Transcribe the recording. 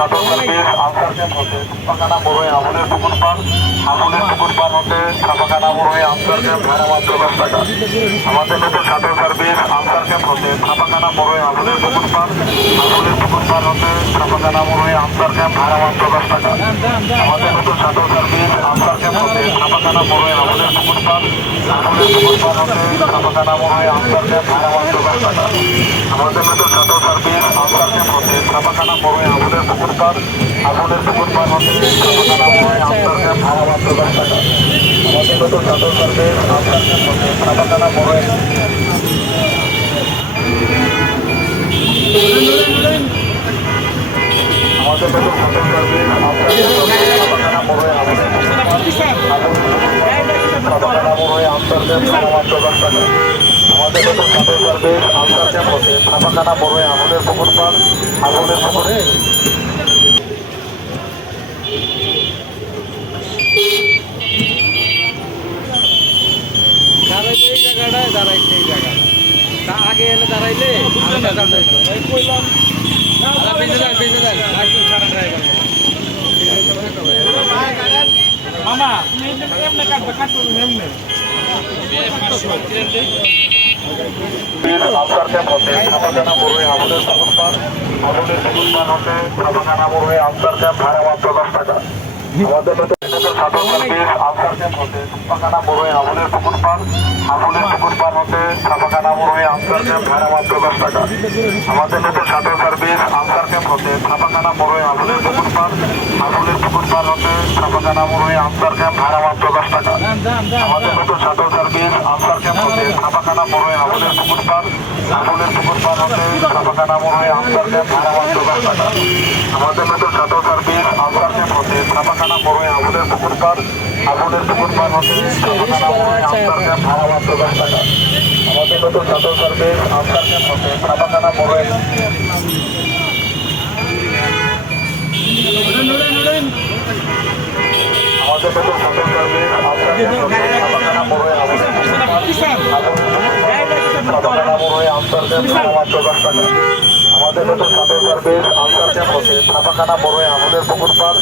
Shuttle service answer camp হতে ছাপাখানা বড়ই আবুলের পুকুর পার হতে ছাপাখানা বড়ই আনসার ক্যাম্প ভাড়া মাত্র 10 টাকা। আমাদের নতুন শাটল সার্ভিস আনসার ক্যাম্প হতে ছাপাখানা বড়ই আবুলের পুকুর পার হতে ছাপাখানা বড়ই আনসার ক্যাম্প ভাড়া মাত্র 10 টাকা। আমাদের নতুন শাটল সার্ভিস আনসার ক্যাম্প হতে ছাপাখানা বড়ই আবুলের পুকুর পার হতে ছাপাখানা বড়ই আনসার ক্যাম্প ভাড়া মাত্র 10 টাকা। আমাদের নতুন শাটল সার্ভিস আনসার ক্যাম্প হতে ছাপাখানা বড়ই আবুলের পুকুর পার হতে ছাপাখানা বড়ই আনসার ক্যাম্প ভাড়া মাত্র 10 টাকা। আমাদের নতুন শাটল সার্ভিস আনসার ক্যাম্প হতে ছাপাখানা বড়ই আমাদের নতুন শাটল সার্ভিস আনসার ক্যাম্প হতে ছাপাখানা বড়ই ছাপাখানা বড়ই আনসার ক্যাম্প ভাড়া মাত্র 10 টাকা। আমাদের নতুন শাটল সার্ভিস আনসার ক্যাম্প হতে ছাপাখানা বড়ই আবুলের পুকুর পার পুকুরে দাঁড়াইছে এই জায়গায় আগে এনে দাঁড়াইলে মামা এমনি কাটবে কাটবে এমনি আনসার ক্যাম্প হতে ছাপাখানা বড়ই আবুলের পুকুর পার হতে ছাপাখানা বড়ই আনসার ক্যাম্প ভাড়া মাত্র 10 টাকা। আমাদের নতুন শাটল সার্ভিস আনসার ক্যাম্প হতে ছাপাখানা বড়ই আবুলের পুকুর পার হতে ছাপাখানা বড়ই আনসার ক্যাম্প ভাড়া মাত্র 10 টাকা। আমাদের নতুন শাটল সার্ভিস আনসার ক্যাম্প হতে ছাপাখানা বড়ই আবুলের পুকুর পার হতে ছাপাখানা বড়ই আনসার ক্যাম্প ভাড়া মাত্র 10 টাকা। আমাদের নতুন শাটল সার্ভিস আনসার ক্যাম্প হতে ছাপাখানা বড়ই আবুলের পুকুর পার হতে ছাপাখানা বড়ই আনসার ক্যাম্প ভাড়া মাত্র 10 টাকা। আমাদের নতুন শাটল সার্ভিস আনসার ক্যাম্প হতে ছাপাখানা বড়ই আবুলের পুকুর পার হতে ছাপাখানা বড়ই আনসার ক্যাম্প ভাড়া মাত্র 10 টাকা। আমাদের নতুন শাটল সার্ভিস আনসার ক্যাম্প হতে ছাপাখানা বড়ই আমাদের নতুন শাটল সার্ভিস আনসার ক্যাম্প হতে ছাপাখানা বড়ই ছাপাখানা বড়ই আনসার ক্যাম্প ভাড়া মাত্র 10 টাকা। আমাদের নতুন শাটল সার্ভিস আনসার ক্যাম্প হতে ছাপাখানা বড়ই আবুলের পুকুর পার